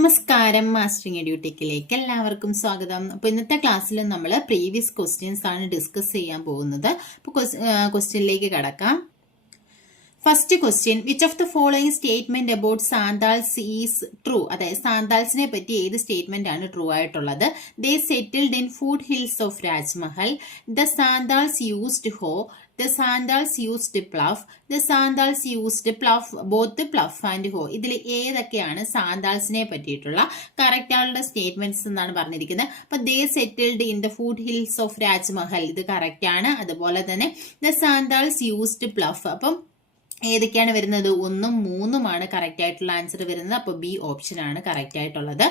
നമസ്കാരം, മാസ്റ്ററിംഗ് എഡ്യൂടെക്കിലേക്ക് എല്ലാവർക്കും സ്വാഗതം. അപ്പോൾ ഇന്നത്തെ ക്ലാസ്സിൽ നമ്മൾ പ്രീവിയസ് ക്വസ്റ്റ്യൻസ് ആണ് ഡിസ്കസ് ചെയ്യാൻ പോകുന്നത്. അപ്പോൾ ക്വസ്റ്റ്യനിലേക്ക് കടക്കാം. First question, which of the following statement about Santhals is true? അതായത് സാന്താൾസിനെ പറ്റി ഏത് സ്റ്റേറ്റ്മെന്റ് ആണ് ട്രൂ ആയിട്ടുള്ളത്? They settled in foothills of Rajmahal. The Santhals used hoe. The Sandals used pluff. The Sandals used pluff, both pluff and hoe. ഇതിൽ ഏതൊക്കെയാണ് സാന്താൾസിനെ പറ്റിയിട്ടുള്ള correct ആയിട്ടുള്ള സ്റ്റേറ്റ്മെന്റ്സ് എന്നാണ് പറഞ്ഞിരിക്കുന്നത്. അപ്പൊ they settled in the foothills of Rajmahal, ഇത് correct ആണ്. അതുപോലെ തന്നെ ദ സാന്താൾസ് യൂസ്ഡ് പ്ലഫ്, അപ്പം ഏതൊക്കെയാണ് വരുന്നത്? 1ഉം 3ഉമാണ് കറക്റ്റ് ആയിട്ടുള്ള ആൻസർ വരുന്നത്. അപ്പോൾ ബി ഓപ്ഷൻ ആണ് കറക്റ്റ് ആയിട്ടുള്ളത്.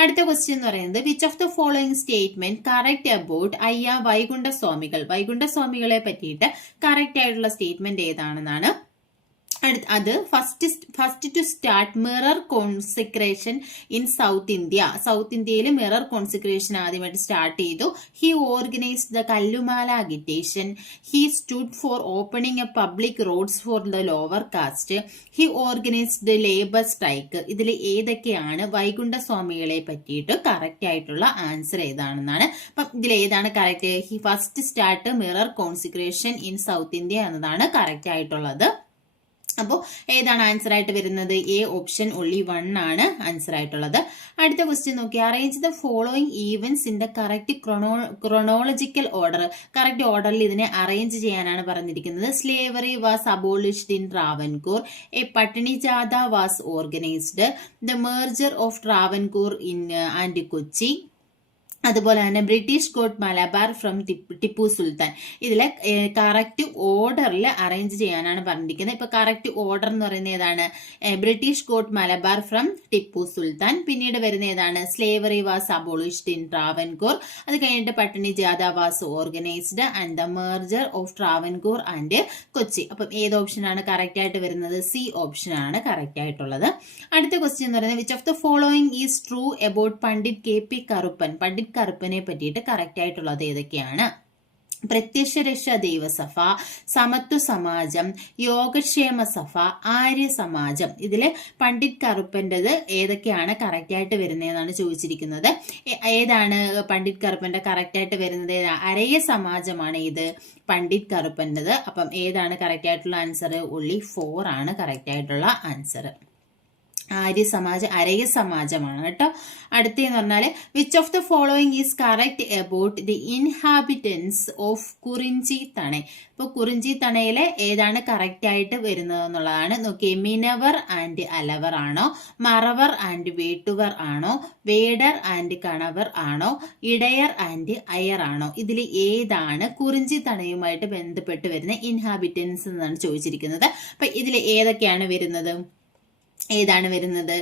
അടുത്ത ക്വസ്റ്റ്യൻ എന്ന് പറയുന്നത്, which of the following statement correct about Ayya Vaikundaswamikal? വൈകുണ്ഠസ്വാമികളെ പറ്റിയിട്ട് കറക്റ്റ് ആയിട്ടുള്ള സ്റ്റേറ്റ്മെന്റ് ഏതാണെന്നാണ്. അത് first to start mirror consecration in South India. South ഇന്ത്യയിൽ മിറർ കോൺസിക്രേഷൻ ആദ്യമായിട്ട് സ്റ്റാർട്ട് ചെയ്തു. He organised the Kallumala agitation. He stood for opening a public roads for the lower caste. He organised labour strike. ഇതിൽ ഏതൊക്കെയാണ് വൈകുണ്ഠസ്വാമികളെ പറ്റിയിട്ട് correct ആയിട്ടുള്ള answer ഏതാണെന്നാണ്. അപ്പം ഇതിൽ ഏതാണ് correct? He first start mirror consecration in South India എന്നതാണ് correct ആയിട്ടുള്ളത്. അപ്പോൾ ഏതാണ് ആൻസർ ആയിട്ട് വരുന്നത്? എ ഓപ്ഷൻ ഒൺലി 1 ആണ് ആൻസർ ആയിട്ടുള്ളത്. അടുത്ത ക്വസ്റ്റ്യൻ നോക്കി, arrange the following events in the correct chronological order. Correct ഓർഡറിൽ ഇതിനെ അറേഞ്ച് ചെയ്യാനാണ് പറഞ്ഞിരിക്കുന്നത്. Slavery was abolished in Travancore. A pattini jatha was organised. The merger of Travancore in and Kochi. അതുപോലെ തന്നെ British got Malabar from Tipu Sultan. ഇതിലെ കറക്റ്റ് ഓർഡറിൽ അറേഞ്ച് ചെയ്യാനാണ് പറഞ്ഞിരിക്കുന്നത്. ഇപ്പൊ കറക്റ്റ് ഓർഡർ എന്ന് പറയുന്നത് ഏതാണ്? British got Malabar from Tipu Sultan. പിന്നീട് വരുന്ന ഏതാണ്? Slavery was abolished in Travancore. അത് കഴിഞ്ഞിട്ട് pattini jatha was organised and the merger of Travancore and Kochi. അപ്പം ഏത് ഓപ്ഷൻ ആണ് കറക്റ്റ് ആയിട്ട് വരുന്നത്? സി ഓപ്ഷൻ ആണ് കറക്റ്റ് ആയിട്ടുള്ളത്. അടുത്ത ക്വസ്റ്റ്യൻ എന്ന് പറയുന്നത്, which of the following is true about Pandit K P Karuppan? Pandit കറുപ്പനെ പറ്റിയിട്ട് കറക്റ്റ് ആയിട്ടുള്ളത് ഏതൊക്കെയാണ്? പ്രത്യക്ഷരക്ഷ ദൈവസഭ, സമത്വ സമാജം, യോഗക്ഷേമ സഭ, ആര്യ സമാജം. ഇതില് പണ്ഡിറ്റ് കറുപ്പൻ്റെത് ഏതൊക്കെയാണ് കറക്റ്റ് ആയിട്ട് വരുന്നതെന്നാണ് ചോദിച്ചിരിക്കുന്നത്. ഏതാണ് പണ്ഡിറ്റ് കറുപ്പന്റെ കറക്റ്റ് ആയിട്ട് വരുന്നത്? അരയ സമാജമാണ് ഇത് പണ്ഡിറ്റ് കറുപ്പൻ്റെത്. അപ്പം ഏതാണ് കറക്റ്റ് ആയിട്ടുള്ള ആൻസർ? ഒൺലി 4 ആണ് കറക്റ്റ് ആയിട്ടുള്ള ആൻസർ. ആര്യ സമാജം അരയ സമാജമാണ് കേട്ടോ. അടുത്തെന്ന് പറഞ്ഞാൽ, which of the following is correct about the inhabitants of Kurinji Thina? ഇപ്പൊ കുറിഞ്ചി തണയിലെ ഏതാണ് കറക്റ്റ് ആയിട്ട് വരുന്നത് എന്നുള്ളതാണ്. നോക്കിയേ, മിനവർ ആൻഡ് അലവർ ആണോ? മറവർ ആൻഡ് വേട്ടുവർ ആണോ? വേടർ ആൻഡ് കണവർ ആണോ? ഇടയർ ആൻഡ് അയർ ആണോ? ഇതിൽ ഏതാണ് കുറിഞ്ചി തണയുമായിട്ട് ബന്ധപ്പെട്ട് വരുന്ന ഇൻഹാബിറ്റൻസ് എന്നാണ് ചോദിച്ചിരിക്കുന്നത്. അപ്പൊ ഇതിൽ ഏതൊക്കെയാണ് വരുന്നത്? ഏതാണ് വരുന്നത്?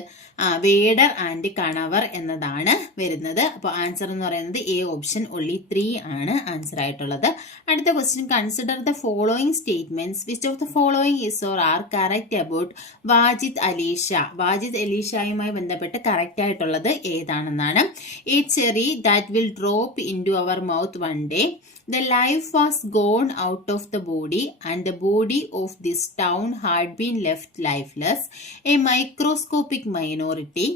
വേഡർ ആൻഡ് കണവർ എന്നതാണ് വരുന്നത്. അപ്പോൾ ആൻസർ എന്ന് പറയുന്നത് എ ഓപ്ഷൻ ഒൺലി 3 ആണ് ആൻസർ ആയിട്ടുള്ളത്. അടുത്ത question, consider the following statements which of the following is or are correct about Wajid Ali Shah? Wajid Ali ഷായുമായി ബന്ധപ്പെട്ട് കറക്റ്റ് ആയിട്ടുള്ളത് ഏതാണെന്നാണ്. A cherry that will drop into our mouth one day. The life was gone out of the body and the body of this town had been left lifeless. A microscopic minority.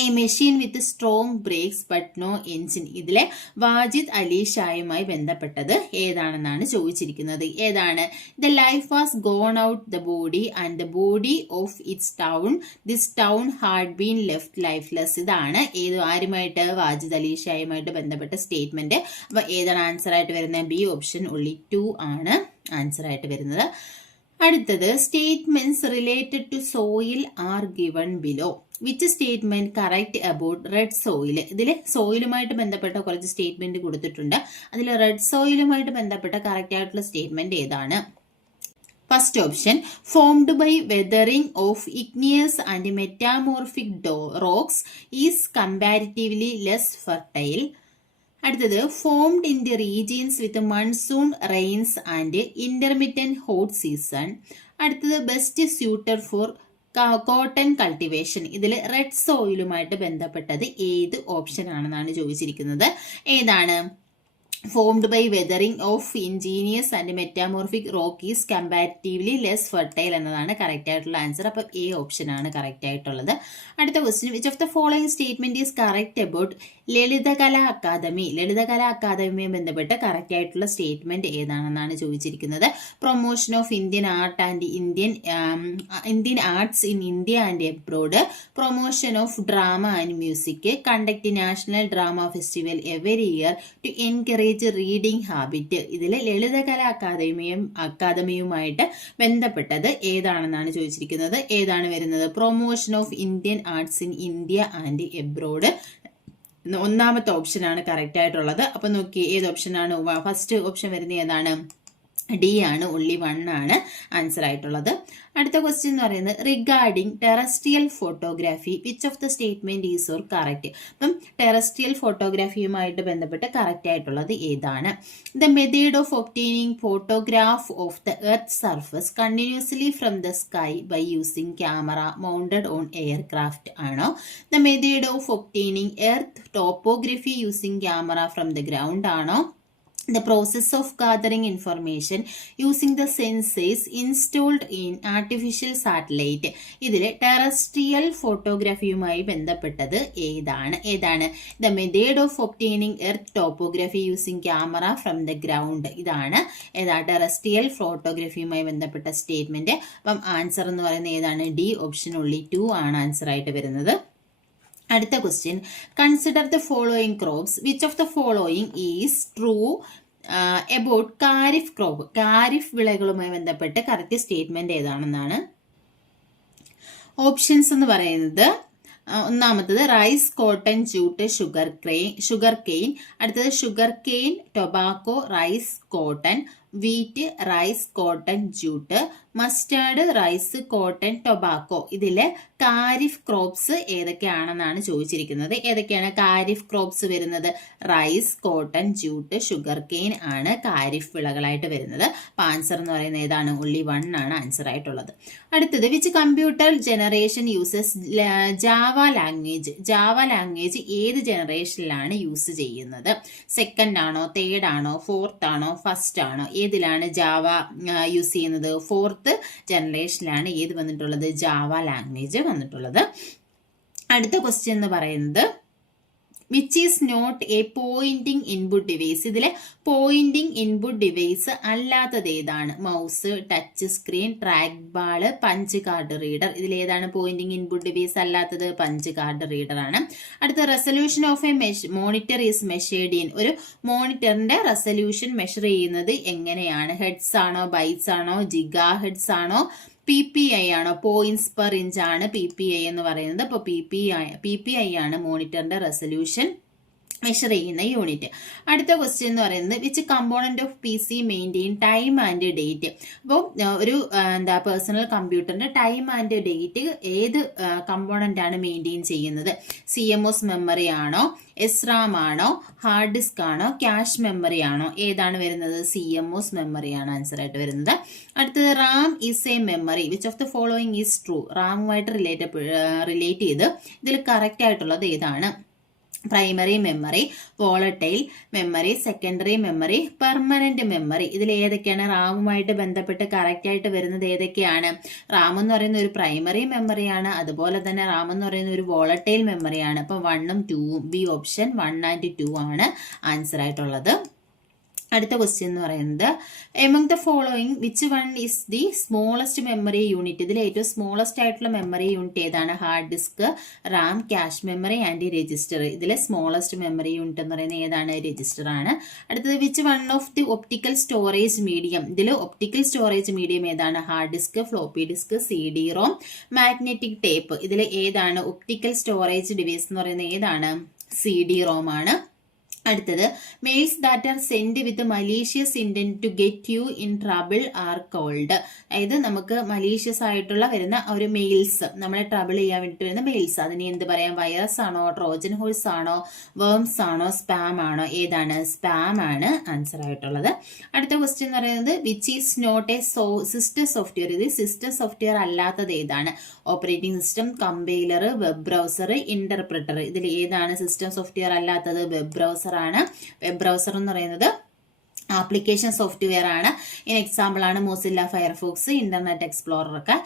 A machine with strong brakes but no engine. ഇതിലെ വാജിദ് അലി ഷായുമായി ബന്ധപ്പെട്ടത് ഏതാണെന്നാണ് ചോദിച്ചിരിക്കുന്നത്. ഏതാണ്? The life was gone out the body and the body of its town. This town had been left lifeless. ഇതാണ് ആരുമായിട്ട്? വാജിദ് അലി ഷായുമായിട്ട് ബന്ധപ്പെട്ട statement. അപ്പൊ ഏതാണ് ആൻസർ ആയിട്ട് വരുന്നത്? ബി ഓപ്ഷൻ ഒൺലി 2 ആണ് ആൻസർ ആയിട്ട് വരുന്നത്. അടുത്തത്, statements related to soil are given below. Which statement correct about red soil? ഇതിൽ സോയിലുമായിട്ട് ബന്ധപ്പെട്ട കുറച്ച് സ്റ്റേറ്റ്മെന്റ് കൊടുത്തിട്ടുണ്ട്. അതിൽ റെഡ് സോയിലുമായിട്ട് ബന്ധപ്പെട്ട കറക്റ്റ് ആയിട്ടുള്ള സ്റ്റേറ്റ്മെന്റ് ഏതാണ്? First option, formed by weathering of igneous and metamorphic rocks is comparatively less fertile. അടുത്തത്, formed in the regions with monsoon rains and intermittent hot season. അടുത്തത്, best suited for cotton cultivation. ഇതിൽ red സോയിലുമായിട്ട് ബന്ധപ്പെട്ടത് ഏത് option ആണെന്നാണ് ചോദിച്ചിരിക്കുന്നത്. ഏതാണ്? formed by weathering of igneous and metamorphic rock is comparatively less fertile എന്നതാണ് കറക്റ്റ് ആയിട്ടുള്ള ആൻസർ. അപ്പം എ ഓപ്ഷൻ ആണ് കറക്റ്റ് ആയിട്ടുള്ളത്. അടുത്ത question, which of the following statement is correct about Lalithakala Akademi? Lalithakala അക്കാദമിയുമായി ബന്ധപ്പെട്ട് കറക്റ്റ് ആയിട്ടുള്ള സ്റ്റേറ്റ്മെന്റ് ഏതാണെന്നാണ് ചോദിച്ചിരിക്കുന്നത്. Promotion of Indian art and Indian arts in India and abroad, promotion of drama and music, conduct national drama festival every year to encourage reading habit. ഇതിൽ ലളിതകലാ അക്കാദമിയുമായിട്ട് ബന്ധപ്പെട്ടത് ഏതാണെന്നാണ് ചോദിച്ചിരിക്കുന്നത്. ഏതാണ് വരുന്നത്? Promotion of Indian arts in India and abroad. ഒന്നാമത്തെ ഓപ്ഷനാണ് correct ആയിട്ടുള്ളത്. അപ്പൊ നോക്കി ഏത് ഓപ്ഷനാണ്? ഫസ്റ്റ് ഓപ്ഷൻ വരുന്നത് ഏതാണ്? ഡി ആണ്, only 1 ആണ് ആൻസർ ആയിട്ടുള്ളത്. അടുത്ത ക്വസ്റ്റ്യൻ എന്ന് പറയുന്നത് regarding terrestrial photography which of the statement is or correct? അപ്പം ടെറസ്ട്രിയൽ ഫോട്ടോഗ്രാഫിയുമായിട്ട് ബന്ധപ്പെട്ട് കറക്റ്റ് ആയിട്ടുള്ളത് ഏതാണ്? The method of obtaining photograph of the earth surface continuously from the sky by using camera mounted on aircraft ആണോ? The method of obtaining earth topography using camera from the ground ആണോ? The process of gathering information using the sensors installed in artificial satellite. ഇതിൽ terrestrial ഫോട്ടോഗ്രാഫിയുമായി ബന്ധപ്പെട്ടത് ഏതാണ്? The method of obtaining earth topography using camera from the ground. ഇതാണ് terrestrial ഫോട്ടോഗ്രാഫിയുമായി ബന്ധപ്പെട്ട statement. അപ്പം answer എന്ന് പറയുന്നത് ഏതാണ്? ഡി ഓപ്ഷൻ only 2 ആണ് ആൻസർ ആയിട്ട് വരുന്നത്. അടുത്ത question, consider the following crops which of the following is true about kharif crop? Kharif വിളകളുമായി ബന്ധപ്പെട്ട് കറക്റ്റ് സ്റ്റേറ്റ്മെന്റ് ഏതാണെന്നാണ് ഓപ്ഷൻസ് എന്ന് പറയുന്നത്. ഒന്നാമത്തത് rice, cotton, jute, sugar cane. അടുത്തത് sugar cane, tobacco, rice, cotton, wheat, rice, cotton, jute, mustard, rice, cotton, tobacco. ഇതില് kharif crops ഏതൊക്കെയാണെന്നാണ് ചോദിച്ചിരിക്കുന്നത്. ഏതൊക്കെയാണ് ഖാരിഫ് ക്രോപ്സ് വരുന്നത്? Rice, cotton, jute, sugar cane ആണ് ഖാരിഫ് വിളകളായിട്ട് വരുന്നത്. അപ്പൊ ആൻസർ എന്ന് പറയുന്നത് ഏതാണ്? only 1 ആണ് ആൻസർ ആയിട്ടുള്ളത്. അടുത്തത്, which computer generation uses Java language? Java language ഏത് ജനറേഷനിലാണ് യൂസ് ചെയ്യുന്നത്? സെക്കൻഡ് ആണോ, തേർഡ് ആണോ, ഫോർത്ത് ആണോ, ഫസ്റ്റ് ആണോ? ഏതിലാണ് ജാവ യൂസ് ചെയ്യുന്നത്? ഫോർത്ത് ജനറേഷനിലാണ് ഏത് വന്നിട്ടുള്ളത്? ജാവ ലാംഗ്വേജ് വന്നിട്ടുള്ളത്. അടുത്ത ക്വസ്റ്റ്യൻ എന്ന് പറയുന്നത് which is not a pointing input device? ഇതിലെ പോയിന്റിംഗ് ഇൻപുട്ട് ഡിവൈസ് അല്ലാത്തത് ഏതാണ്? Mouse, touch screen, track ball, punch card reader. ഇതിൽ ഏതാണ് പോയിന്റിംഗ് ഇൻപുട്ട് ഡിവൈസ് അല്ലാത്തത്? പഞ്ച് കാർഡ് റീഡർ ആണ്. അടുത്ത, resolution of A monitor is measured in. ഒരു മോണിറ്ററിന്റെ resolution measure ചെയ്യുന്നത് എങ്ങനെയാണ്? ഹെഡ്സ് ആണോ, ബൈറ്റ്സ് ആണോ, ജിഗാ ഹെഡ്സ് ആണോ, PPI ആണോ? പോയിന്റ്സ് പെർ ഇഞ്ച് ആണ് PPI എന്ന് പറയുന്നത്. അപ്പോൾ PPI ആണ് മോണിറ്ററിന്റെ റെസൊല്യൂഷൻ മെഷർ ചെയ്യുന്ന യൂണിറ്റ്. അടുത്ത ക്വസ്റ്റ്യൻ എന്ന് പറയുന്നത് which component of PC maintain time and date? അപ്പോൾ ഒരു പേഴ്സണൽ കമ്പ്യൂട്ടറിന്റെ ടൈം ആൻഡ് ഡേറ്റ് ഏത് കമ്പോണന്റ് ആണ് മെയിൻറ്റെയിൻ ചെയ്യുന്നത്? CMOS മെമ്മറി ആണോ, SRAM ആണോ, ഹാർഡ് ഡിസ്ക് ആണോ, ക്യാഷ് മെമ്മറി ആണോ? ഏതാണ് വരുന്നത്? CMOS മെമ്മറി ആണ് ആൻസർ ആയിട്ട് വരുന്നത്. അടുത്തത്, RAM is a memory which of the following is true? റാമുമായിട്ട് റിലേറ്റ് ചെയ്ത് ഇതിൽ കറക്റ്റ് ആയിട്ടുള്ളത് ഏതാണ്? Primary memory, volatile memory, secondary memory, permanent memory. ഇതിൽ ഏതൊക്കെയാണ് റാമുമായിട്ട് ബന്ധപ്പെട്ട് കറക്റ്റ് ആയിട്ട് വരുന്നത്? ഏതൊക്കെയാണ്? റാം എന്ന് പറയുന്ന ഒരു പ്രൈമറി മെമ്മറിയാണ്. അതുപോലെ തന്നെ റാം എന്ന് പറയുന്ന ഒരു വോളറ്റൈൽ മെമ്മറിയാണ്. അപ്പം 1ഉം 2ഉം ബി ഓപ്ഷൻ 1 and 2 ആണ് ആൻസർ ആയിട്ടുള്ളത്. അടുത്ത ക്വസ്റ്റ്യൻ എന്ന് പറയുന്നത് among the following which one is the smallest memory unit? ഇതിൽ ഏറ്റവും സ്മോളസ്റ്റ് ആയിട്ടുള്ള മെമ്മറി യൂണിറ്റ് ഏതാണ്? Hard disk, RAM, cache memory and register. ഇതിൽ സ്മോളസ്റ്റ് മെമ്മറി യൂണിറ്റ് എന്ന് പറയുന്നത് ഏതാണ്? രജിസ്റ്റർ ആണ്. അടുത്തത്, which one of the optical storage medium? ഇതിൽ ഒപ്റ്റിക്കൽ സ്റ്റോറേജ് മീഡിയം ഏതാണ്? Hard disk, floppy disk, CD-ROM, magnetic tape. ഇതിൽ ഏതാണ് ഒപ്റ്റിക്കൽ സ്റ്റോറേജ് ഡിവൈസ് എന്ന് പറയുന്നത്? ഏതാണ്? CD-ROM ആണ്. അടുത്തത്, mails that are send with malicious intent to get you in trouble are called. അതായത് നമുക്ക് മലീഷ്യസ് ആയിട്ടുള്ള വരുന്ന ഒരു മെയിൽസ്, നമ്മളെ ട്രബിൾ ചെയ്യാൻ വേണ്ടിട്ട് വരുന്ന മെയിൽസ്, അതിനെ എന്ത് പറയാം? വൈറസ് ആണോ, ട്രോജൻ ഹോഴ്സ് ആണോ, വേംസ് ആണോ, സ്പാം ആണോ? ഏതാണ്? സ്പാം ആണ് ആൻസർ ആയിട്ടുള്ളത്. അടുത്ത ക്വസ്റ്റ്യൻ എന്ന് പറയുന്നത് which is not a system software? ഇത് സിസ്റ്റം സോഫ്റ്റ്വെയർ അല്ലാത്തത് ഏതാണ്? Operating system, compiler, web browser, interpreter. ഇതിൽ ഏതാണ് സിസ്റ്റം സോഫ്റ്റ്വെയർ അല്ലാത്തത്? വെബ് ബ്രൗസർ ആണ്. വെബ് ബ്രൗസർ എന്ന് പറയുന്നത് ആപ്ലിക്കേഷൻ സോഫ്റ്റ്വെയർ ആണ്. ഇതിന് എക്സാമ്പിൾ ആണ് മോസില്ല ഫയർഫോക്സ്, ഇന്റർനെറ്റ് എക്സ്പ്ലോറർ ഒക്കെ.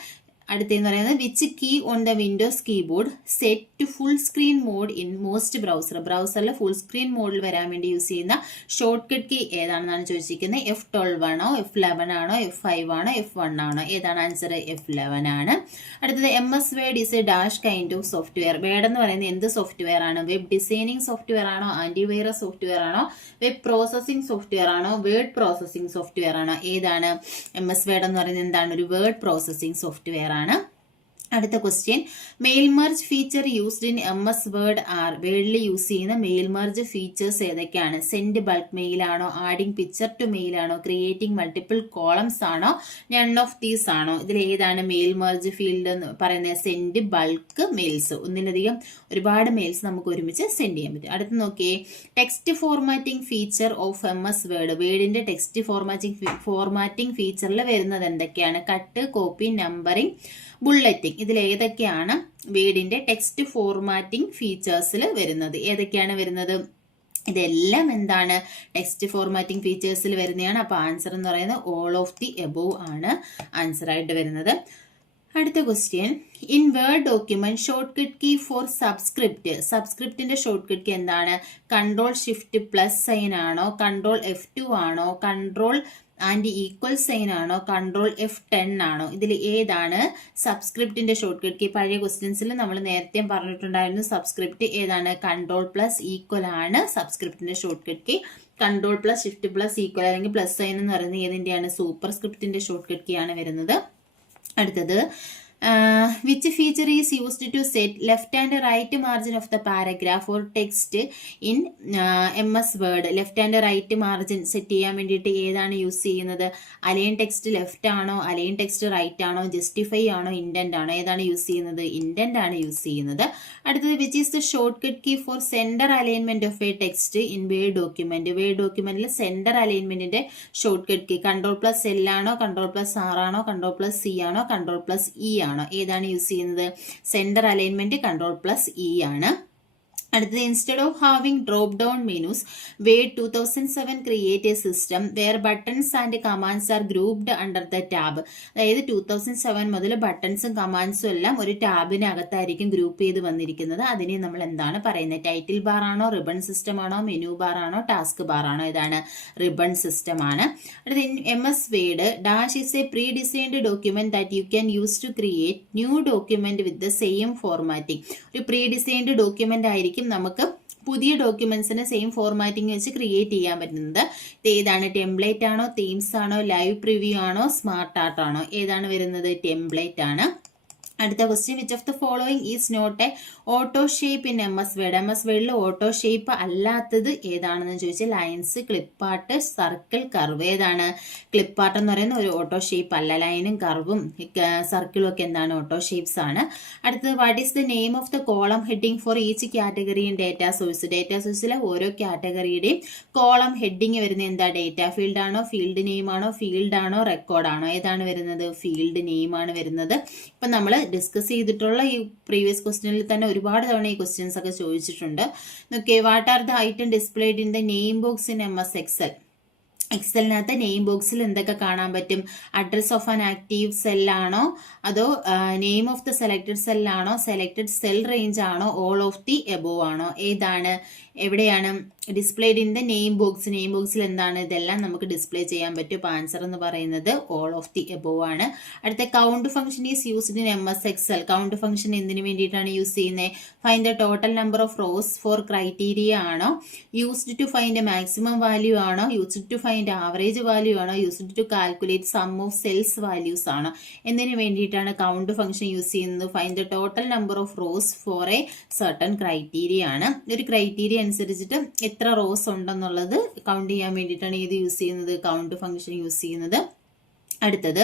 അടുത്തെന്ന് പറയുന്നത് which key on the Windows keyboard set to full screen mode in most browser. ബ്രൗസറിൽ ഫുൾ സ്ക്രീൻ മോഡിൽ വരാൻ വേണ്ടി യൂസ് ചെയ്യുന്ന ഷോർട്ട് കട്ട് കീ ഏതാണെന്നാണ് ചോദിച്ചിരിക്കുന്നത്. F12 ആണോ, F11 ആണോ, F5 ആണോ, F1 ആണോ? ഏതാണ് ആൻസർ? F11 ആണ്. അടുത്തത് MS word is A dash kind of software. Word എന്ന് പറയുന്നത് എന്ത് സോഫ്റ്റ്വെയർ ആണ്? വെബ് ഡിസൈനിങ് സോഫ്റ്റ്വെയർ ആണോ, ആന്റിവൈറസ് സോഫ്റ്റ്വെയർ ആണോ, വെബ് പ്രോസസിംഗ് സോഫ്റ്റ്വെയർ ആണോ, വേർഡ് പ്രോസസിംഗ് സോഫ്റ്റ്വെയർ ആണോ? ഏതാണ്? MS വേർഡ് എന്ന് പറയുന്നത് എന്താണ്? ഒരു വേർഡ് പ്രോസസിംഗ് സോഫ്റ്റ്വെയർ ആണ്. അടുത്ത question, mail merge feature used in MS Word are. വേർഡിൽ യൂസ് ചെയ്യുന്ന മെയിൽ മെർജ് ഫീച്ചേഴ്സ് ഏതൊക്കെയാണ്? സെൻഡ് ബൾക്ക് മെയിൽ ആണോ, ആഡിങ് പിക്ചർ ടു മെയിൽ ആണോ, ക്രിയേറ്റിംഗ് മൾട്ടിപ്പിൾ കോളംസ് ആണോ, നൺ ഓഫ് ദീസ് ആണോ? ഇതിൽ ഏതാണ് മെയിൽ മെർജ് ഫീൽഡ് എന്ന് പറയുന്നത്? Send bulk mails. ഒന്നിലധികം ഒരുപാട് മെയിൽസ് നമുക്ക് ഒരുമിച്ച് സെൻഡ് ചെയ്യാൻ പറ്റും. അടുത്ത് നോക്കിയേ, text formatting feature of MS Word. വേർഡിന്റെ ടെക്സ്റ്റ് ഫോർമാറ്റിംഗ് ഫീച്ചറിൽ വരുന്നത് എന്തൊക്കെയാണ്? Cut, copy, numbering, bulleting. ഇതിൽ ഏതൊക്കെയാണ് വേർഡിന്റെ ടെക്സ്റ്റ് ഫോർമാറ്റിംഗ് ഫീച്ചേഴ്സിൽ വരുന്നത്? ഏതൊക്കെയാണ് വരുന്നത്? ഇതെല്ലാം എന്താണ്? ടെക്സ്റ്റ് ഫോർമാറ്റിംഗ് ഫീച്ചേഴ്സിൽ വരുന്നതാണ്. അപ്പൊ ആൻസർ എന്ന് പറയുന്നത് ഓൾ ഓഫ് ദി എബോവ് ആണ് ആൻസർ ആയിട്ട് വരുന്നത്. അടുത്ത question, in Word document shortcut key for subscript. സബ്സ്ക്രിപ്റ്റിന്റെ ഷോർട്ട് കട്ട് കീ എന്താണ്? കൺട്രോൾ ഷിഫ്റ്റ് പ്ലസ് സൈൻ ആണോ, കൺട്രോൾ F2 ആണോ, കൺട്രോൾ ആൻഡ് ഈക്വൽ സൈൻ ആണോ, കൺട്രോൾ F10 ആണോ? ഇതിൽ ഏതാണ് സബ്സ്ക്രിപ്റ്റിന്റെ ഷോർട്ട് കട്ട് കീ? പഴയ ക്വസ്റ്റ്യൻസിൽ നമ്മൾ നേരത്തെ പറഞ്ഞിട്ടുണ്ടായിരുന്നു സബ്സ്ക്രിപ്റ്റ് ഏതാണ്? കൺട്രോൾ പ്ലസ് ഈക്വൽ ആണ് സബ്സ്ക്രിപ്റ്റിന്റെ shortcut key. Control plus shift plus equal അല്ലെങ്കിൽ പ്ലസ് സൈൻ എന്ന് പറയുന്നത് ഏതിന്റെയാണ്? സൂപ്പർ സ്ക്രിപ്റ്റിന്റെ ഷോർട്ട് കട്ട് കീ ആണ് വരുന്നത്. അടുത്തത്, which feature is used to set left and right margin of the paragraph or text in MS Word. Left and right margin set ചെയ്യാൻ വേണ്ടിയിട്ട് ഏതാണ് യൂസ് ചെയ്യുന്നത്? അലൈൻ ടെക്സ്റ്റ് ലെഫ്റ്റ് ആണോ, അലൈൻ ടെക്സ്റ്റ് റൈറ്റ് ആണോ, justify ആണോ, indent ആണോ? ഏതാണ് use ചെയ്യുന്നത്? ഇൻഡന്റ് ആണ് യൂസ് ചെയ്യുന്നത്. അടുത്തത്, which is the shortcut key for centre alignment of a text in Word document. Word ഡോക്യുമെന്റിൽ സെന്റർ അലൈൻമെന്റിന്റെ shortcut key control plus L ആണോ, കൺട്രോൾ പ്ലസ് R ആണോ, കൺട്രോൾ പ്ലസ് C ആണോ, control plus E ആണോ? ഏതാണ് use ചെയ്യുന്നത്? Centre alignment control plus E ആണ്. അടുത്തത്, instead of having drop down menus Word 2007 create a system where buttons and commands are grouped under the tab. അതായത് 2007 മുതൽ ബട്ടൺസും കമാൻഡ്സും എല്ലാം ഒരു ടാബിനകത്തായിരിക്കും ഗ്രൂപ്പ് ചെയ്ത് വന്നിരിക്കുന്നത്. അതിനെ നമ്മൾ എന്താണ് പറയുന്നത്? ടൈറ്റിൽ ബാർ ആണോ, റിബൺ സിസ്റ്റം ആണോ, മെനു ബാർ ആണോ, ടാസ്ക് ബാർ ആണോ? ഇതാണ് റിബൺ സിസ്റ്റം ആണ്. അടുത്ത, MS Word dash is a pre designed document that you can use to create new document with the same formatting. ഒരു പ്രീ ഡിസൈൻഡ് ഡോക്യുമെന്റ് ആയിരിക്കും നമുക്ക് പുതിയ ഡോക്യുമെന്റ്സിന് സെയിം ഫോർമാറ്റിംഗ് വെച്ച് ക്രിയേറ്റ് ചെയ്യാൻ പറ്റുന്നത്. ഇത് ഏതാണ്? ടെംപ്ലേറ്റ് ആണോ, തീംസ് ആണോ, ലൈവ് പ്രിവ്യൂ ആണോ, സ്മാർട്ട് ആർട്ട് ആണോ? ഏതാണ് വരുന്നത്? ടെംപ്ലേറ്റ് ആണ്. അടുത്ത question, which of the following is not a auto shape in MS Word. MS വേർഡിൽ ഓട്ടോ ഷേപ്പ് അല്ലാത്തത് ഏതാണെന്ന് ചോദിച്ചാൽ ലൈൻസ്, ക്ലിപ്പാർട്ട്, സർക്കിൾ, കർവ്. ഏതാണ്? ക്ലിപ്പാർട്ട് എന്ന് പറയുന്ന ഒരു ഓട്ടോ ഷേപ്പ് അല്ല. ലൈനും കർവും സർക്കിളും ഒക്കെ എന്താണ്? ഓട്ടോ ഷേപ്സ് ആണ്. അടുത്തത്, what is the name of the column heading for each category in data source. Data സോഴ്സിലെ ഓരോ കാറ്റഗറിയുടെയും കോളം ഹെഡിങ് വരുന്നത് എന്താ? ഡേറ്റ ഫീൽഡ് ആണോ, ഫീൽഡ് നെയിം ആണോ, ഫീൽഡ് ആണോ, റെക്കോർഡ് ആണോ? ഏതാണ് വരുന്നത്? ഫീൽഡ് നെയിം ആണ് വരുന്നത്. ഇപ്പൊ നമ്മൾ ഡിസ്കസ് ചെയ്തിട്ടുള്ള ഈ പ്രീവിയസ് ക്വസ്റ്റ്യനിൽ തന്നെ ഒരുപാട് തവണ ഈ ക്വസ്റ്റ്യൻസ് ഒക്കെ ചോദിച്ചിട്ടുണ്ട്. Okay, what are the item displayed in the name box in MS Excel. എക്സലിനകത്ത് നെയിം ബോക്സിൽ എന്തൊക്കെ കാണാൻ പറ്റും? Address of an active cell ആണോ, അതോ name of the selected cell ആണോ, സെലക്ടഡ് സെൽ റേഞ്ച് ആണോ, ഓൾ ഓഫ് ദി എബോവ് ആണോ? ഏതാണ്? എവിടെയാണ് displayed in the name box? Name ബോക്സിൽ എന്താണ്? ഇതെല്ലാം നമുക്ക് ഡിസ്പ്ലേ ചെയ്യാൻ പറ്റും. അപ്പോൾ ആൻസർ എന്ന് പറയുന്നത് ഓൾ ഓഫ് ദി എബോവ് ആണ്. അടുത്ത, count function is used in MS Excel. Count function എന്തിനു വേണ്ടിയിട്ടാണ് യൂസ് ചെയ്യുന്നത്? Find the total number of rows for criteria ആണോ, used to find maximum value ആണോ, used to find average value ആണോ, used to calculate sum of cells values ആണോ? എന്തിനു വേണ്ടിയിട്ടാണ് count function use ചെയ്യുന്നത്? Find the total number of rows for a certain criteria ആണ്. ഒരു criteria അനുസരിച്ചിട്ട് എത്ര റോസ് ഉണ്ടെന്നുള്ളത് കൗണ്ട് ചെയ്യാൻ വേണ്ടിയിട്ടാണ് ഇത് യൂസ് ചെയ്യുന്നത്, കൗണ്ട് ഫംഗ്ഷൻ യൂസ് ചെയ്യുന്നത്. അടുത്തത്,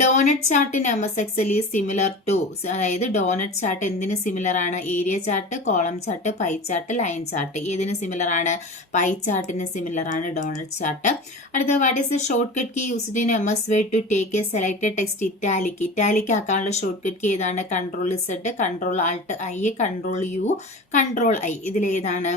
donut chart in MS Excel is similar to. അതായത് ഡോണറ്റ് ചാർട്ട് എന്തിന് സിമിലർ ആണ്? Area chart, column chart, pie chart, line chart. ഏതിന് സിമിലർ ആണ്? പൈ ചാർട്ടിന് സിമിലർ ആണ് ഡോണറ്റ് ചാർട്ട്. അടുത്ത, what is the shortcut key used in MS Word to take a selected text italic. Italic ആക്കാനുള്ള shortcut key ഏതാണ്? Control Z, control Alt I, control U, control I. ഇതിലേതാണ്?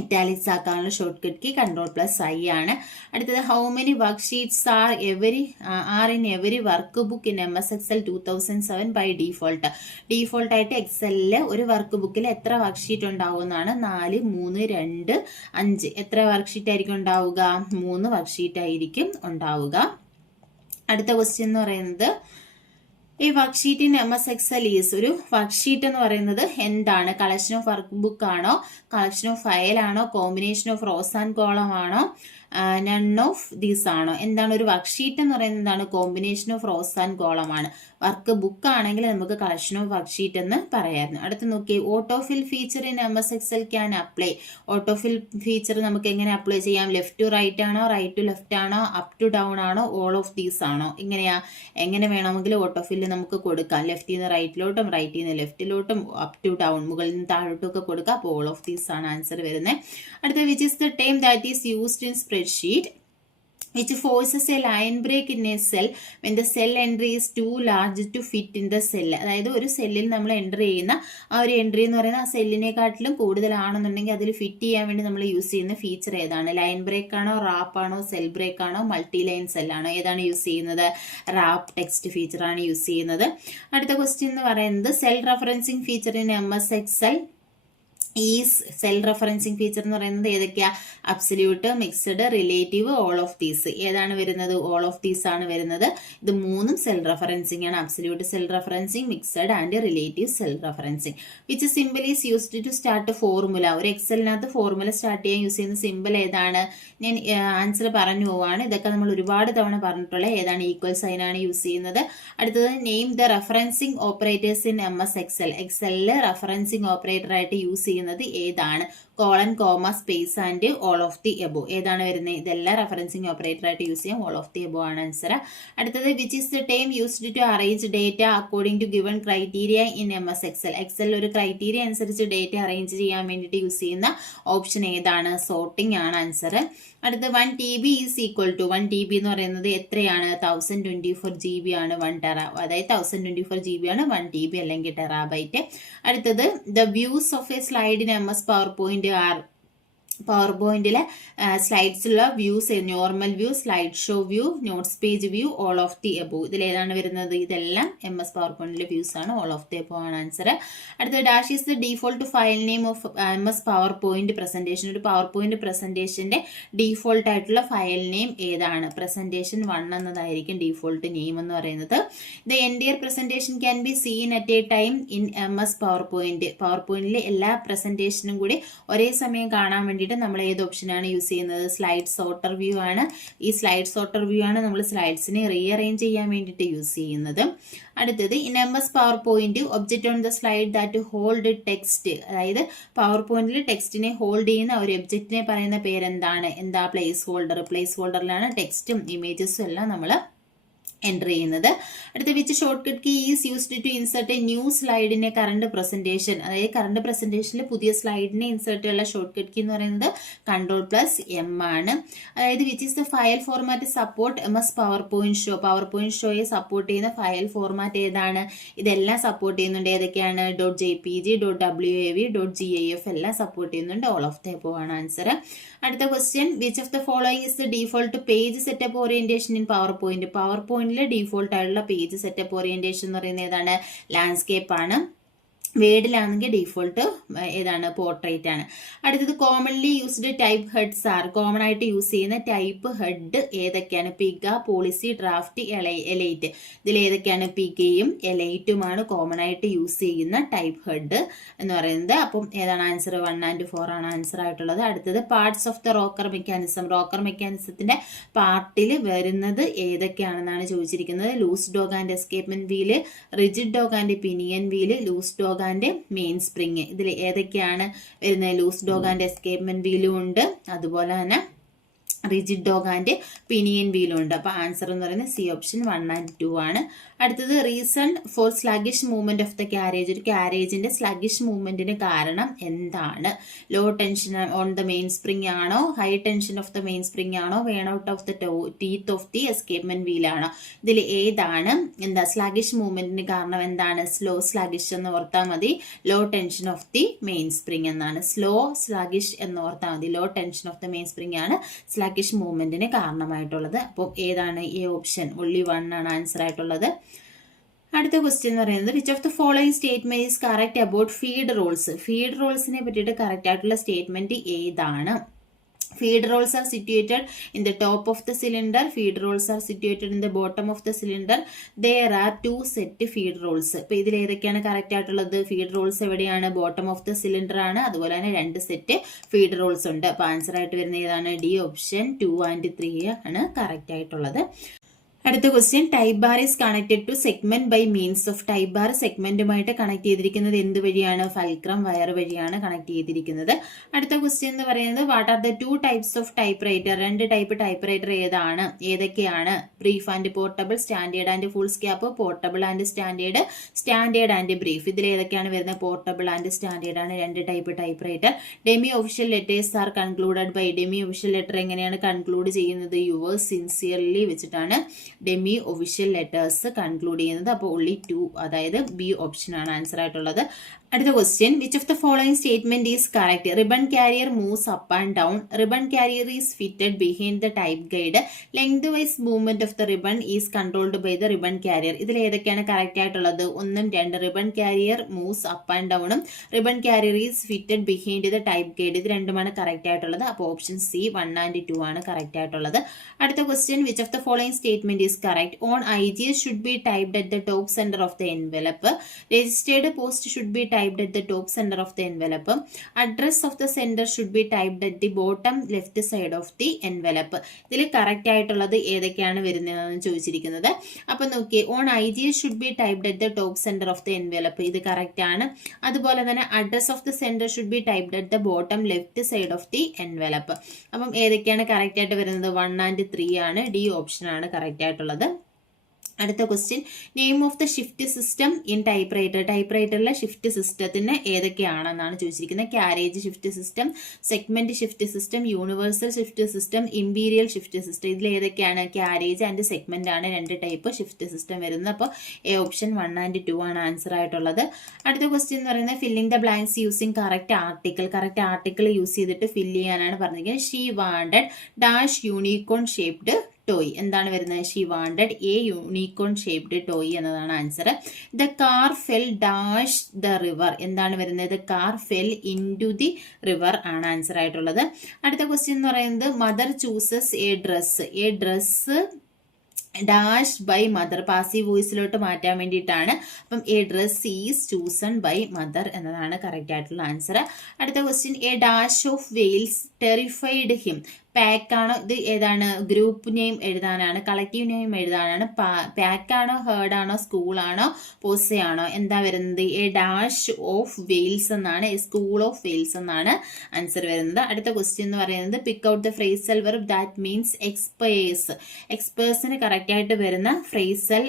Italics ആക്കാനുള്ള shortcut key Ctrl+I ആണ്. അടുത്തത് how many worksheets are in every workbook in MS Excel 2007 by default. Default ആയിട്ട് എക്സലില് ഒരു work ബുക്കിൽ എത്ര വർക്ക് ഷീറ്റ് ഉണ്ടാവുന്നതാണ്? 4, 3, 2, 5. എത്ര വർക്ക് ഷീറ്റ് ആയിരിക്കും ഉണ്ടാവുക? 3 വർക്ക് ഷീറ്റ് ആയിരിക്കും ഉണ്ടാവുക. അടുത്ത ക്വസ്റ്റ്യൻ എന്ന് പറയുന്നത് ഈ work sheet in MS Excel is, ഒരു വർക്ക് ഷീറ്റ് എന്ന് പറയുന്നത് എന്താണ്? കളക്ഷൻ ഓഫ് വർക്ക് ബുക്ക് ആണോ, കളക്ഷൻ ഓഫ് ഫയൽ ആണോ, combination of rows and column ആണോ, നൺ ഓഫ് ദീസ് ആണോ? എന്താണ് ഒരു വർക്ക് ഷീറ്റ് എന്ന് പറയുന്നത്? എന്താണ്? Combination of rows and column ആണ്. വർക്ക് ബുക്ക് ആണെങ്കിൽ നമുക്ക് കളക്ഷൻ ഓഫ് വർക്ക് ഷീറ്റ് എന്ന് പറയായിരുന്നു. അടുത്ത് നോക്കി, autofill feature in MS Excel can apply. Autofill feature നമുക്ക് എങ്ങനെ അപ്ലൈ ചെയ്യാം? ലെഫ്റ്റ് ടു റൈറ്റ് ആണോ, റൈറ്റ് ടു ലെഫ്റ്റ് ആണോ, അപ് ടു ഡൗൺ ആണോ, ഓൾ ഓഫ് ദീസ് ആണോ? എങ്ങനെ വേണമെങ്കിലും ഓട്ടോഫിൽ നമുക്ക് കൊടുക്കാം. ലെഫ്റ്റിൽ നിന്ന് റൈറ്റിലോട്ടും, റൈറ്റിൽ നിന്ന് ലെഫ്റ്റിലോട്ടും, അപ് ടു ഡൗൺ, മുകളിൽ നിന്ന് താഴോട്ടും ഒക്കെ കൊടുക്കാം. അപ്പോൾ ഓൾ ഓഫ് ദീസ് ആണ് ആൻസർ വരുന്നത്. അടുത്ത, which is the time that is used in spreadsheet which forces a line break in a cell when the cell entry is too large to fit in the cell. അതായത് ഒരു സെല്ലിൽ നമ്മൾ enter ചെയ്യുന്ന ആ ഒരു entry എന്ന് പറയുന്നത് ആ സെല്ലിനെക്കാട്ടിലും കൂടുതലാണെന്നുണ്ടെങ്കിൽ അതിൽ ഫിറ്റ് ചെയ്യാൻ വേണ്ടി നമ്മൾ യൂസ് ചെയ്യുന്ന ഫീച്ചർ ഏതാണ്? ലൈൻ ബ്രേക്ക് ആണോ, റാപ്പ് ആണോ, സെൽ ബ്രേക്ക് ആണോ, മൾട്ടി ലൈൻ സെല്ലാണോ? ഏതാണ് യൂസ് ചെയ്യുന്നത്? റാപ്പ് ടെക്സ്റ്റ് ഫീച്ചർ ആണ് യൂസ് ചെയ്യുന്നത്. അടുത്ത ക്വസ്റ്റ്യൻ എന്ന് പറയുന്നത് cell referencing feature in MS Excel is. Cell referencing feature എന്ന് പറയുന്നത് ഏതൊക്കെയാ? Absolute, mixed, relative, all of these. ഏതാണ് വരുന്നത്? ഓൾ ഓഫ് ദീസ് ആണ് വരുന്നത്. ഇത് മൂന്നും സെൽ റെഫറൻസിങ് ആണ്. Absolute cell referencing, mixed and relative cell referencing. Which simple is used to start formula. ഒരു എക്സലിനകത്ത് ഫോർമുല സ്റ്റാർട്ട് ചെയ്യാൻ യൂസ് ചെയ്യുന്ന സിമ്പിൾ ഏതാണ്? ഞാൻ ആൻസർ പറഞ്ഞു പോവാണ്. ഇതൊക്കെ നമ്മൾ ഒരുപാട് തവണ പറഞ്ഞിട്ടുള്ള ഏതാണ്? ഈക്വൽ സൈൻ ആണ് യൂസ് ചെയ്യുന്നത്. അടുത്തത്, name the referencing operators in MS Excel. എക്സലില് റെഫറൻസിങ് ഓപ്പറേറ്റർ ആയിട്ട് യൂസ് ചെയ്യുന്നത് ഏതാണ്? Colon, comma, space and all of the above. ഏതാണ് വരുന്നത്? ഇതെല്ലാം റെഫറൻസിങ് ഓപ്പറേറ്റർ ആയിട്ട് യൂസ് ചെയ്യാം. ഓൾ ഓഫ് ദി എബോ ആണ് ആൻസർ. അടുത്തത്, which is the time used to arrange data according to given criteria in MS Excel. എക്സലിൽ ഒരു ക്രൈറ്റീരിയ അനുസരിച്ച് ഡേറ്റ അറേഞ്ച് ചെയ്യാൻ വേണ്ടിയിട്ട് യൂസ് ചെയ്യുന്ന ഓപ്ഷൻ ഏതാണ്? സോർട്ടിംഗ് ആണ് ആൻസർ. അടുത്ത, 1 TB is equal to, 1 TB എന്ന് പറയുന്നത് എത്രയാണ്? 1024 GB ആണ്. 1 ടെറ, അതായത് 1024 GB ആണ് 1 TB അല്ലെങ്കിൽ ടെറാബൈറ്റ്. അടുത്തത്, the views of a slide in MS PowerPoint are. പവർ പോയിന്റിലെ സ്ലൈഡ്സിലുള്ള views, normal view, slide show view, notes page view, all of the above. ഇതിൽ ഏതാണ് വരുന്നത്? ഇതെല്ലാം MS പവർ പോയിന്റിലെ വ്യൂസ് ആണ്. ഓൾ ഓഫ് ദി എബോ ആണ് ആൻസർ. അടുത്ത, dash is the default file name of MS PowerPoint presentation. ഒരു പവർ പോയിന്റ് പ്രസന്റേഷന്റെ ഡീഫോൾട്ട് ആയിട്ടുള്ള ഫയൽ നെയിം ഏതാണ്? പ്രസന്റേഷൻ 1 എന്നതായിരിക്കും ഡീഫോൾട്ട് നെയിം എന്ന് പറയുന്നത്. The entire presentation can be seen at A time in MS power point. Power പോയിന്റിലെ എല്ലാ പ്രസന്റേഷനും കൂടി ഒരേ സമയം കാണാൻ വേണ്ടിയിട്ട് നമ്മൾ ഏത് ഓപ്ഷനാണ് യൂസ് ചെയ്യുന്നത്? സ്ലൈഡ് സോർട്ടർ വ്യൂ ആണ്. ഈ സ്ലൈഡ് സോർട്ടർ വ്യൂ ആണ് നമ്മൾ സ്ലൈഡ്സിനെ റീഅറേഞ്ച് ചെയ്യാൻ വേണ്ടിയിട്ട് യൂസ് ചെയ്യുന്നത്. അടുത്തത്, in MS power point object on the slide that hold text. അതായത് പവർ പോയിന്റിൽ ടെക്സ്റ്റിനെ ഹോൾഡ് ചെയ്യുന്ന ഒരു ഒബ്ജക്റ്റിനെ പറയുന്ന പേരെന്താണ്? എന്താ? Place holder. പ്ലേസ് ഹോൾഡറിലാണ് ടെക്സ്റ്റും ഇമേജസും എല്ലാം നമ്മൾ എൻ്റർ ചെയ്യുന്നത്. അടുത്ത, which shortcut key is used to insert a new slide in a current presentation. അതായത് കറണ്ട് പ്രസന്റേഷനിൽ പുതിയ സ്ലൈഡിനെ ഇൻസേർട്ട് ചെയ്യാനുള്ള ഷോർട്ട് കട്ട് കീ എന്ന് പറയുന്നത് Ctrl+M ആണ്. അതായത്, which is the file format support MS PowerPoint show. PowerPoint ഷോയെ സപ്പോർട്ട് ചെയ്യുന്ന ഫയൽ ഫോർമാറ്റ് ഏതാണ്? ഇതെല്ലാം സപ്പോർട്ട് ചെയ്യുന്നുണ്ട്. ഏതൊക്കെയാണ്? .jpg, .wav, .gif എല്ലാം സപ്പോർട്ട് ചെയ്യുന്നുണ്ട്. ഓൾ ഓഫ് ദ എബോ ആണ് ആൻസർ. അടുത്ത question, which of the following is the default page setup orientation in power point. Power പോയിന്റിലെ ഡീഫോൾട്ട് ആയിട്ടുള്ള പേജ് സെറ്റപ്പ് ഓറിയന്റേഷൻ എന്ന് പറയുന്നത് ഏതാണ്? ലാൻഡ്സ്കേപ്പ് ആണ്. വേർഡിലാണെങ്കിൽ ഡീഫോൾട്ട് ഏതാണ്? പോർട്രേറ്റ് ആണ്. അടുത്തത്, commonly used type heads are. Common ആയിട്ട് യൂസ് ചെയ്യുന്ന ടൈപ്പ് ഹെഡ് ഏതൊക്കെയാണ്? Pica, policy, draft, elite. ഇതിൽ ഏതൊക്കെയാണ്? പിഗയും എലൈറ്റുമാണ് കോമൺ ആയിട്ട് യൂസ് ചെയ്യുന്ന ടൈപ്പ് ഹെഡ് എന്ന് പറയുന്നത്. അപ്പം ഏതാണ് ആൻസർ? 1 and 4 ആണ് ആൻസർ ആയിട്ടുള്ളത്. അടുത്തത്, parts of the rocker mechanism. Rocker മെക്കാനിസത്തിന്റെ പാർട്ടിൽ വരുന്നത് ഏതൊക്കെയാണെന്നാണ് ചോദിച്ചിരിക്കുന്നത്. Loose dog and escapement wheel, rigid dog and pinion wheel, loose dog and main spring. ഇതിൽ ഏതൊക്കെയാണ് വരുന്നത്? ലൂസ് ഡോഗ് ആൻഡ് എസ്കേപ്മെന്റ് വീലും ഉണ്ട്. അതുപോലെ തന്നെ റിജിഡ് ഡോഗ് ആൻഡ് പിനിയൻ വീലും ഉണ്ട്. അപ്പോൾ ആൻസർ എന്ന് പറയുന്നത് സി ഓപ്ഷൻ 1 and 2 ആണ്. അടുത്തത് reason for sluggish movement of the carriage. ഒരു ക്യാരേജിന്റെ സ്ലഗിഷ് മൂവ്മെന്റിന് കാരണം എന്താണ്? Low tension on the main spring ആണോ, high tension of the main spring ആണോ, worn out of the teeth of the escapement wheel ആണോ? ഇതിൽ ഏതാണ് സ്ലഗിഷ് മൂവ്മെന്റിന് കാരണം എന്താണ്? സ്ലോ സ്ലഗിഷ് എന്ന് ഓർത്താൽ മതി. Low tension of the main spring എന്നാണ്. സ്ലോ സ്ലഗിഷ് എന്ന് ഓർത്താൽ മതി. Low tension of the main spring ആണ് സ്ലഗിഷ് മൂവ്മെന്റിന് കാരണമായിട്ടുള്ളത്. അപ്പോൾ ഏതാണ്? എ ഓപ്ഷൻ only 1 ആണ് ആൻസർ ആയിട്ടുള്ളത്. അടുത്ത ക്വസ്റ്റ്യൻ എന്ന് പറയുന്നത് which of the following statement is correct about feed rolls. Feed റോൾസിനെ പറ്റിയിട്ട് കറക്റ്റ് ആയിട്ടുള്ള സ്റ്റേറ്റ്മെന്റ് ഏതാണ്? Feed rolls are situated in the top of the cylinder. Feed rolls are situated in the bottom of the cylinder. There are 2 set feed rolls. അപ്പോൾ ഇതിൽ ഏതൊക്കെയാണ് correct ആയിട്ടുള്ളത്? Feed Rolls എവിടെയാണ്? Bottom of the cylinder ആണ്. അതുപോലെ തന്നെ 2 set feed Rolls ഉണ്ട്. അപ്പോൾ ആൻസർ ആയിട്ട് വരുന്ന ഏതാണ്? ഡി ഓപ്ഷൻ 2 and 3 ആണ് കറക്റ്റ് ആയിട്ടുള്ളത്. അടുത്ത question type bar is connected to segment by means of. Type bar സെഗ്മെന്റുമായിട്ട് കണക്ട് ചെയ്തിരിക്കുന്നത് എന്ത് വഴിയാണ്? ഫൽക്രം വയർ വഴിയാണ് കണക്ട് ചെയ്തിരിക്കുന്നത്. അടുത്ത ക്വസ്റ്റ്യൻ എന്ന് പറയുന്നത് what are the 2 types of typewriter. 2 type typewriter ഏതാണ്? ഏതൊക്കെയാണ്? Brief and portable, standard and foolscap, portable and standard, standard and brief. ഇതിൽ ഏതൊക്കെയാണ് വരുന്നത്? പോർട്ടബിൾ ആൻഡ് സ്റ്റാൻഡേർഡ് ആണ് 2 type typewriter. Demi official letters are concluded by. Demi official letter എങ്ങനെയാണ് conclude ചെയ്യുന്നത്? Yours sincerely വെച്ചിട്ടാണ് demi official letters conclude ചെയ്യുന്നത്. അപ്പോൾ only 2, അതായത് ബി ഓപ്ഷൻ ആണ് ആൻസർ ആയിട്ടുള്ളത്. അടുത്ത question which of the following statement is correct? Ribbon carrier moves up and down. Ribbon carrier is fitted behind the type guide. Lengthwise movement of the ribbon is controlled by the ribbon carrier. ഇതിൽ ഏതൊക്കെയാണ് correct ആയിട്ടുള്ളത്? 1 ഉം 2. Ribbon carrier moves up and ഡൗണും ribbon carrier is fitted behind the type guide. ഇത് രണ്ടുമാണ് correct ആയിട്ടുള്ളത്. അപ്പോൾ option C 1 and 2 ആണ് കറക്റ്റ് ആയിട്ടുള്ളത്. അടുത്ത question which of the following statement is correct? On IGS should be typed at the top center of the envelope. Registered post should be typed at the top center of the envelope. Address of the sender should be typed at the bottom left side of the envelope. ഇതിൽ correct ആയിട്ടുള്ളത് ഏതൊക്കെയാണ് വരുന്നതെന്ന് ചോദിച്ചിരിക്കുന്നത്. അപ്പൊ നോക്കിയേ, on IGS should be typed at the top center of the envelope. ഇത് correct ആണ്. അതുപോലെ തന്നെ address of the sender should be typed at the bottom left side of the envelope. അപ്പം ഏതൊക്കെയാണ് കറക്റ്റ് ആയിട്ട് വരുന്നത്? 1 and 3 ആണ്. ഡി ഓപ്ഷൻ ആണ് കറക്റ്റ് ആയിട്ടുള്ളത്. അടുത്ത question name of the shift system in typewriter. ടൈപ്പ് റൈറ്ററിലെ ഷിഫ്റ്റ് സിസ്റ്റത്തിന് ഏതൊക്കെയാണെന്നാണ് ചോദിച്ചിരിക്കുന്നത്. Carriage shift system, segment shift system, universal shift system, imperial shift system. ഇതിൽ ഏതൊക്കെയാണ്? ക്യാരേജ് ആൻഡ് സെഗ്മെന്റ് ആണ് 2 ടൈപ്പ് ഷിഫ്റ്റ് സിസ്റ്റം വരുന്നത്. അപ്പോൾ എ ഓപ്ഷൻ 1 and 2 ആണ് ആൻസർ ആയിട്ടുള്ളത്. അടുത്ത ക്വസ്റ്റ്യൻ എന്ന് പറയുന്നത് filling the blanks using correct article. Correct article use ചെയ്തിട്ട് ഫില്ല് ചെയ്യാനാണ് പറഞ്ഞിരിക്കുന്നത്. She wanted dash unicorn shaped toy. എന്താണ് വരുന്നത്? She wanted a unicorn shaped toy എന്നതാണ് answer. The car fell dash the river. എന്താണ് വരുന്നത്? Car fell into the river ആണ് answer ആയിട്ടുള്ളത്. അടുത്ത ക്വസ്റ്റ്യൻ എന്ന് പറയുന്നത് mother chooses a dress. A dress dash by mother. Passive വോയിസിലോട്ട് മാറ്റാൻ വേണ്ടിയിട്ടാണ്. അപ്പം a dress is chosen by mother എന്നതാണ് കറക്റ്റ് ആയിട്ടുള്ള ആൻസർ. അടുത്ത question a dash of whales terrified him. Pack ആണോ? ഇത് ഏതാണ്? ഗ്രൂപ്പ് നെയിം എഴുതാനാണ്, കളക്റ്റീവ് നെയിം എഴുതാനാണ്. പാക്ക് ആണോ, ഹേർഡ് ആണോ, സ്കൂൾ ആണോ, പോസെ ആണോ? എന്താ വരുന്നത്? എ ഡാഷ് ഓഫ് വെയിൽസ് എന്നാണ്, എ സ്കൂൾ ഓഫ് വെയിൽസ് എന്നാണ് ആൻസർ വരുന്നത്. അടുത്ത ക്വസ്റ്റ്യൻ എന്ന് പറയുന്നത് pick out the phrasal verb that means expires. എക്സ്പേഴ്സിന് കറക്റ്റ് ആയിട്ട് വരുന്ന ഫ്രേസൽ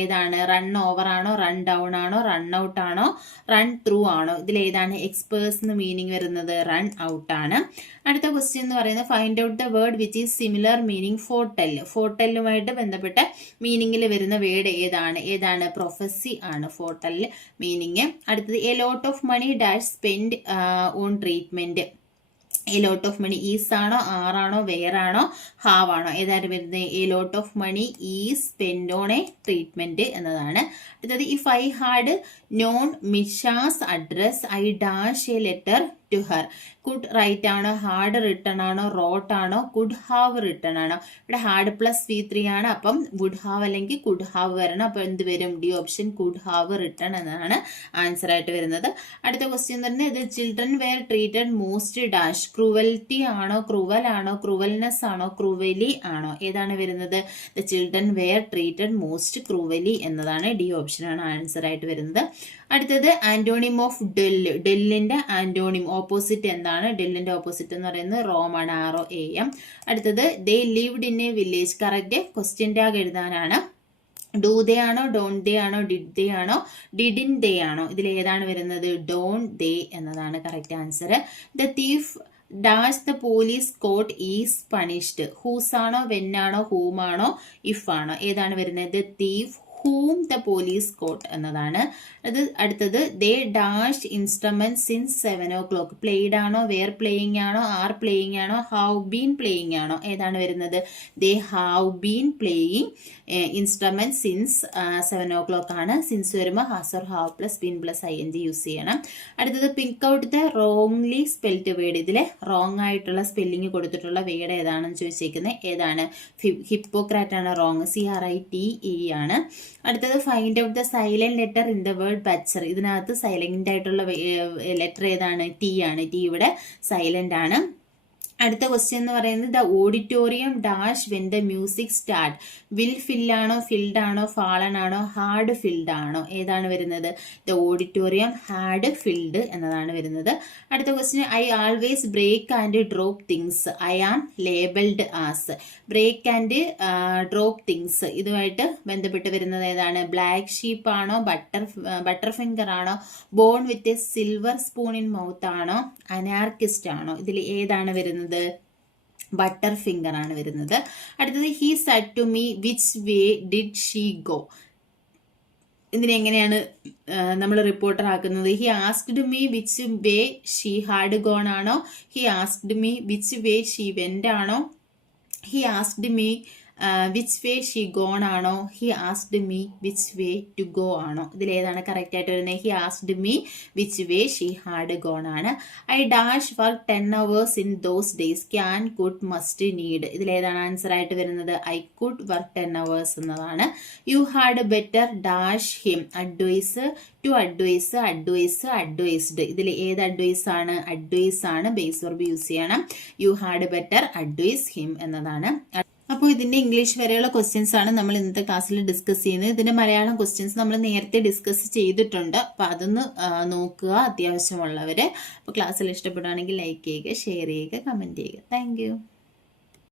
ഏതാണ്? റൺ ഓവർ ആണോ, റൺ ഡൗൺ ആണോ, റൺ ഔട്ട് ആണോ, റൺ ത്രൂ ആണോ? ഇതിൽ ഏതാണ് എക്സ്പേഴ്സിന് മീനിങ് വരുന്നത്? റൺ ഔട്ട് ആണ്. അടുത്ത ക്വസ്റ്റ്യൻ എന്ന് പറയുന്നത് find out the word which is similar meaning foretell. ഫോർടെല്ലുമായിട്ട് ബന്ധപ്പെട്ട മീനിങ്ങിൽ വരുന്ന വേർഡ് ഏതാണ്? പ്രൊഫസി ആണ് ഫോർടെല്ല് മീനിങ്. അടുത്തത് a lot of money dash spend on treatment. A lot of money is ആണോ, ആർ ആണോ, വെയർ ആണോ, ഹാവ് ആണോ? ഏതാണ് വരുന്നത്? A lot of money is spend on A treatment എന്നതാണ്. അടുത്തത് if I had known Misha's address I dash a letter to her. Could write ആണോ, had written ആണോ, റോട്ട് ആണോ, കുഡ് ഹാവ് റിട്ടൺ ആണോ? ഇവിടെ ഹാർഡ് പ്ലസ് V3 ആണ്. അപ്പം would have അല്ലെങ്കിൽ കുഡ് ഹാവ് വരണം. അപ്പൊ എന്ത് വരും? D option could have written എന്നതാണ് ആൻസർ ആയിട്ട് വരുന്നത്. അടുത്ത ക്വസ്റ്റ്യൻ തന്നെ ഇത് children were treated most dash. Cruelty ആണോ, ക്രൂവൽ ആണോ, ക്രൂവൽനെസ് ആണോ, ക്രൂവലി ആണോ? ഏതാണ് വരുന്നത്? The children were treated most cruelly എന്നതാണ്. ഡി ഓപ്ഷൻ ആണ് ആൻസർ ആയിട്ട് വരുന്നത്. അടുത്തത് ആന്റോണിം ഓഫ് ഡെല്ല്. ഡെല്ലിന്റെ ആന്റോണിം ഓപ്പോസിറ്റ് എന്താണ്? ഡെല്ലിന്റെ ഓപ്പോസിറ്റ് എന്ന് പറയുന്നത് റോം ആണ്, ROAM. അടുത്തത് they lived in a village. Correct question tag എഴുതാനാണ്. ഡു ദേ ആണോ, ഡോൺ ദേ ആണോ, ഡിഡ് ദേ ആണോ, ഡിഡിൻ ദേ ആണോ? ഇതിൽ ഏതാണ് വരുന്നത്? ഡോൺ ദേ എന്നതാണ് correct answer. The thief dash the police caught is punished. Whose ആണോ, വെൻ ആണോ, ഹൂം ആണോ, ഇഫ് ആണോ? ഏതാണ് വരുന്നത്? The thief whom the police caught എന്നതാണ്. അടുത്തത് they dash instrument since 7 o'clock. Played ആണോ, വെയർ പ്ലേയിങ് ആണോ, ആർ പ്ലേയിങ് ആണോ, ഹാവ് ബീൻ പ്ലേയിങ് ആണോ? ഏതാണ് വരുന്നത്? They have been playing instrument since 7 o'clock ആണ്. സിൻസ് വരുമ്പോൾ has or have plus been plus ING use ചെയ്യണം. അടുത്തത് pick out the wrongly spelled word. ഇതിലെ റോങ് ആയിട്ടുള്ള സ്പെല്ലിംഗ് കൊടുത്തിട്ടുള്ള വേർഡ് ഏതാണെന്ന് ചോദിച്ചേക്കുന്നത്. ഏതാണ്? ഹിപ്പോക്രാറ്റ് ആണ് റോങ്, CRITE ആണ്. അടുത്തത് find out the silent letter in the word butcher. ഇതിനകത്ത് സൈലന്റ് ആയിട്ടുള്ള ലെറ്റർ ഏതാണ്? T ആണ്. T ഇവിടെ സൈലന്റ് ആണ്. അടുത്ത ക്വസ്റ്റ്യൻ എന്ന് പറയുന്നത് the auditorium dash when the music start. Will fill ആണോ, ഫിൽഡ് ആണോ, ഫാളൺ ആണോ, ഹാർഡ് ഫിൽഡ് ആണോ? ഏതാണ് വരുന്നത്? ദ ഓഡിറ്റോറിയം ഹാർഡ് ഫിൽഡ് എന്നതാണ് വരുന്നത്. അടുത്ത question I always break and drop things. I am labelled as. Break and drop things ഇതുമായിട്ട് ബന്ധപ്പെട്ട് വരുന്നത് ഏതാണ്? ബ്ലാക്ക് ഷീപ്പ് ആണോ, ബട്ടർ ഫിംഗർ ആണോ, born with a silver spoon in mouth ആണോ, അനാർക്കിസ്റ്റ് ആണോ? ഇതിൽ ഏതാണ് വരുന്നത്? ബട്ടർ ഫിംഗർ ആണ് വരുന്നത്. അടുത്തത് he said to me which way did she go. ഇതിനെങ്ങനെയാണ് നമ്മൾ റിപ്പോർട്ടർ ആക്കുന്നത്? He asked me which way she had gone ആണോ, he asked me which way she went ആണോ, he asked me which way she gone ആണോ, he asked me which way to go ആണോ? ഇതിലേതാണ് correct ആയിട്ട് വരുന്നത്? He asked me which way she had gone ആണ്. I dash work 10 hours in those days. Can, could, must, need. ഇതിലേതാണ് answer ആയിട്ട് വരുന്നത്? I could work 10 hours എന്നതാണ്. You had better dash him. Advise, to advise, advise, advised. ഇതിൽ ഏത് advice ആണ്? Advise ആണ്. Base verb use ചെയ്യണം. You had better advise him എന്നതാണ്. അപ്പോൾ ഇതിന്റെ ഇംഗ്ലീഷ് വരെയുള്ള ക്വസ്റ്റ്യൻസ് ആണ് നമ്മൾ ഇന്നത്തെ ക്ലാസ്സിൽ ഡിസ്കസ് ചെയ്യുന്നത്. ഇതിന്റെ മലയാളം ക്വസ്റ്റ്യൻസ് നമ്മൾ നേരത്തെ ഡിസ്കസ് ചെയ്തിട്ടുണ്ട്. അപ്പോൾ അതൊന്ന് നോക്കുക അത്യാവശ്യമുള്ളവര്. അപ്പോൾ ക്ലാസ്സിൽ ഇഷ്ടപ്പെടുകയാണെങ്കിൽ ലൈക്ക് ചെയ്യുക, ഷെയർ ചെയ്യുക, കമന്റ് ചെയ്യുക. താങ്ക്